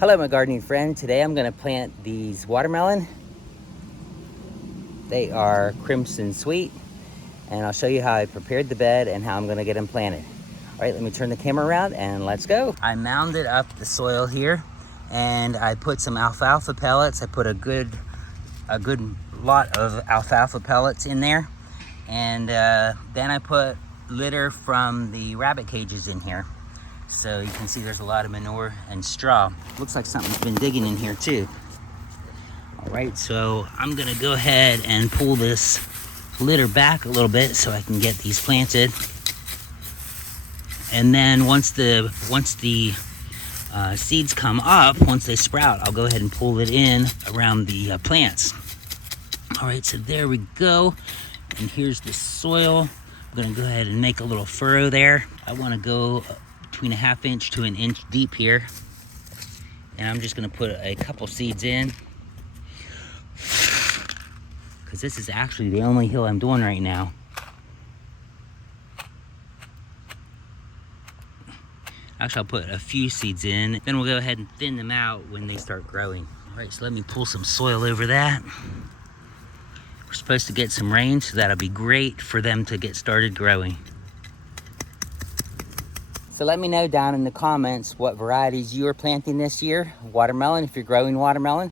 Hello, my gardening friend. Today I'm going to plant these watermelon. They are crimson sweet, and I'll show you how I prepared the bed and how I'm going to get them planted. All right, let me turn the camera around and let's go. I mounded up the soil here, and I put some alfalfa pellets. I put a good lot of alfalfa pellets in there, and then I put litter from the rabbit cages in here. So you can see there's a lot of manure and straw. Looks like something's been digging in here too. All right, so I'm gonna go ahead and pull this litter back a little bit so I can get these planted. And then once the seeds come up, once they sprout, I'll go ahead and pull it in around the plants. All right, so there we go. And here's the soil. I'm gonna go ahead and make a little furrow there. I wanna go between a ½ inch to an inch deep here. And I'm just gonna put a couple seeds in, because this is actually the only hill I'm doing right now. Actually, I'll put a few seeds in, then we'll go ahead and thin them out when they start growing. All right, so let me pull some soil over that. We're supposed to get some rain, so that'll be great for them to get started growing. So let me know down in the comments what varieties you are planting this year. Watermelon, if you're growing watermelon.